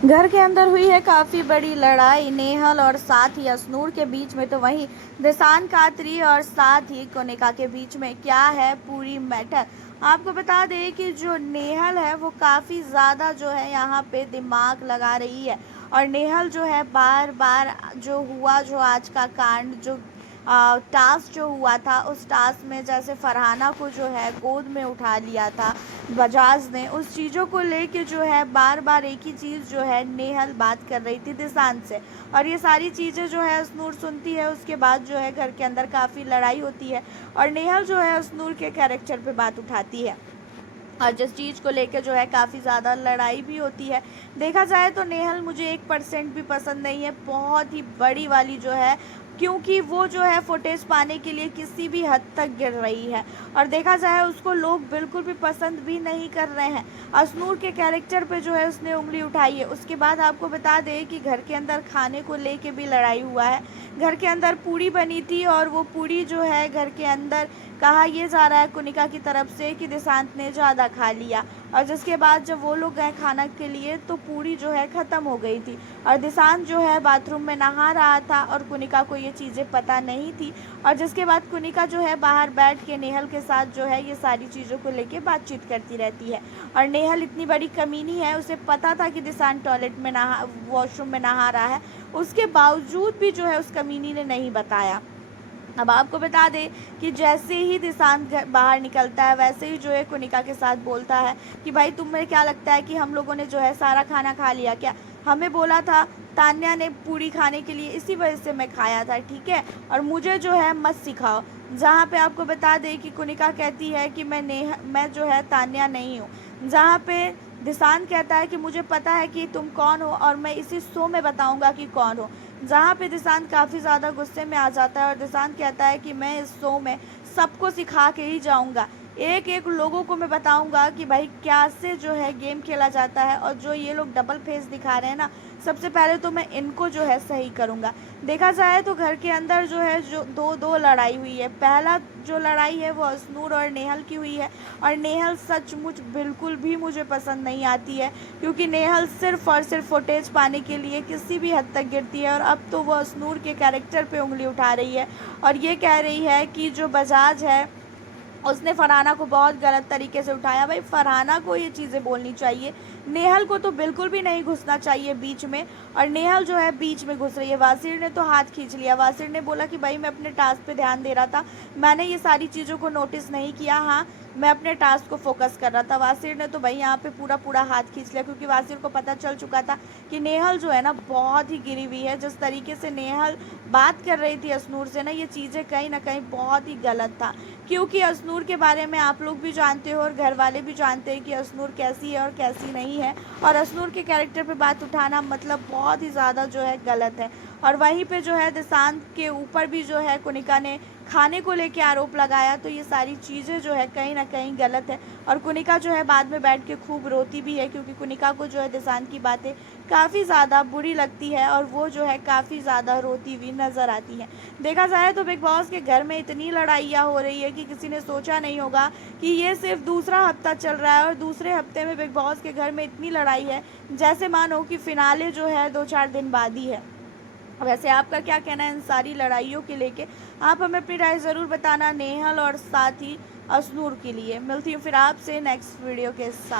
घर के अंदर हुई है काफ़ी बड़ी लड़ाई नेहल और साथ ही अशनूर के बीच में। तो वहीं दिशान कातरी और साथ ही कोनिका के बीच में क्या है पूरी मैटर। आपको बता दें कि जो नेहल है वो काफ़ी ज़्यादा जो है यहाँ पे दिमाग लगा रही है। और नेहल जो है बार बार जो आज का कांड जो टास्क जो हुआ था उस टास्क में जैसे फरहाना को जो है गोद में उठा लिया था बजाज ने, उस चीज़ों को लेके जो है बार बार एक ही चीज़ जो है नेहल बात कर रही थी दिशांत से। और ये सारी चीज़ें जो है अशनूर सुनती है। उसके बाद जो है घर के अंदर काफ़ी लड़ाई होती है और नेहल जो है अशनूर के कैरेक्टर पे बात उठाती है और जिस चीज़ को लेकर जो है काफ़ी ज़्यादा लड़ाई भी होती है। देखा जाए तो नेहल मुझे 1% भी पसंद नहीं है, बहुत ही बड़ी वाली जो है, क्योंकि वो जो है फुटेज पाने के लिए किसी भी हद तक गिर रही है और देखा जाए उसको लोग बिल्कुल भी पसंद भी नहीं कर रहे हैं। अशनूर के कैरेक्टर पे जो है उसने उंगली उठाई है। उसके बाद आपको बता दें कि घर के अंदर खाने को लेके भी लड़ाई हुआ है। घर के अंदर पूड़ी बनी थी और वो पूड़ी जो है घर के अंदर कहा यह जा रहा है कोनिका की तरफ से कि दिशांत ने ज़्यादा खा लिया और जिसके बाद जब वो लोग गए खाना के लिए तो पूरी जो है ख़त्म हो गई थी और दिशांत जो है बाथरूम में नहा रहा था और कोनिका को ये चीज़ें पता नहीं थी। और जिसके बाद कोनिका जो है बाहर बैठ के नेहल के साथ जो है ये सारी चीज़ों को लेके बातचीत करती रहती है। और नेहल इतनी बड़ी कमीनी है, उसे पता था कि दिशांत टॉयलेट में वॉशरूम में नहा रहा है, उसके बावजूद भी जो है उस कमीनी ने नहीं बताया। अब आपको बता दें कि जैसे ही दिशांत बाहर निकलता है वैसे ही जो है कोनिका के साथ बोलता है कि भाई तुम्हें क्या लगता है कि हम लोगों ने जो है सारा खाना खा लिया क्या? हमें बोला था, तान्या ने पूरी खाने के लिए, इसी वजह से मैं खाया था, ठीक है, और मुझे जो है मत सिखाओ। जहाँ पे आपको बता दें कि कोनिका कहती है कि मैं जो है तान्या नहीं हूँ। जहाँ पे दिशांत कहता है कि मुझे पता है कि तुम कौन हो और मैं इसी शो में बताऊंगा कि कौन हो। जहाँ पे दिशांत काफ़ी ज़्यादा गुस्से में आ जाता है और दिशांत कहता है कि मैं इस शो में सबको सिखा के ही जाऊँगा, एक एक लोगों को मैं बताऊँगा कि भाई कैसे जो है गेम खेला जाता है। और जो ये लोग डबल फेस दिखा रहे हैं ना, सबसे पहले तो मैं इनको जो है सही करूँगा। देखा जाए तो घर के अंदर जो है जो दो लड़ाई हुई है। पहला जो लड़ाई है वो अशनूर और नेहल की हुई है और नेहल सचमुच बिल्कुल भी मुझे पसंद नहीं आती है, क्योंकि नेहल सिर्फ और सिर्फ फुटेज पाने के लिए किसी भी हद तक गिरती है। और अब तो वो अशनूर के कैरेक्टर पे उंगली उठा रही है और ये कह रही है कि जो बजाज है उसने फरहाना को बहुत गलत तरीके से उठाया। भाई फरहाना को ये चीज़ें बोलनी चाहिए, नेहल को तो बिल्कुल भी नहीं घुसना चाहिए बीच में। और नेहल जो है बीच में घुस रही है। वासिर ने तो हाथ खींच लिया। वासिर ने बोला कि भाई मैं अपने टास्क पे ध्यान दे रहा था, मैंने ये सारी चीज़ों को नोटिस नहीं किया, हाँ मैं अपने टास्क को फोकस कर रहा था। वासिर ने तो भाई यहाँ पे पूरा पूरा हाथ खींच लिया, क्योंकि वासिर को पता चल चुका था कि नेहल जो है ना बहुत ही गिरी हुई है। जिस तरीके से नेहल बात कर रही थी अशनूर से ना, ये चीज़ें कहीं ना कहीं बहुत ही गलत था, क्योंकि अशनूर के बारे में आप लोग भी जानते हो और घर वाले भी जानते हैं कि अशनूर कैसी है और कैसी नहीं है। और अशनूर के कैरेक्टर पे बात उठाना मतलब बहुत ही ज़्यादा जो है गलत है। और वहीं पे जो है दिशांत के ऊपर भी जो है कोनिका ने खाने को लेके आरोप लगाया, तो ये सारी चीज़ें जो है कहीं ना कहीं गलत है। और कोनिका जो है बाद में बैठ के खूब रोती भी है, क्योंकि कोनिका को जो है दिशांत की बातें काफ़ी ज़्यादा बुरी लगती है और वो जो है काफ़ी ज़्यादा रोती हुई नज़र आती है। देखा जाए तो बिग बॉस के घर में इतनी लड़ाइयाँ हो रही है कि किसी ने सोचा नहीं होगा कि ये सिर्फ दूसरा हफ्ता चल रहा है और दूसरे हफ्ते में बिग बॉस के घर में इतनी लड़ाई है, जैसे मानो कि फिनाले जो है 2-4 दिन बाद ही है। वैसे आपका क्या कहना है इन सारी लड़ाइयों के लेके? आप हमें अपनी राय ज़रूर बताना नेहल और साथ ही अशनूर के लिए। मिलती हूँ फिर आपसे नेक्स्ट वीडियो के साथ।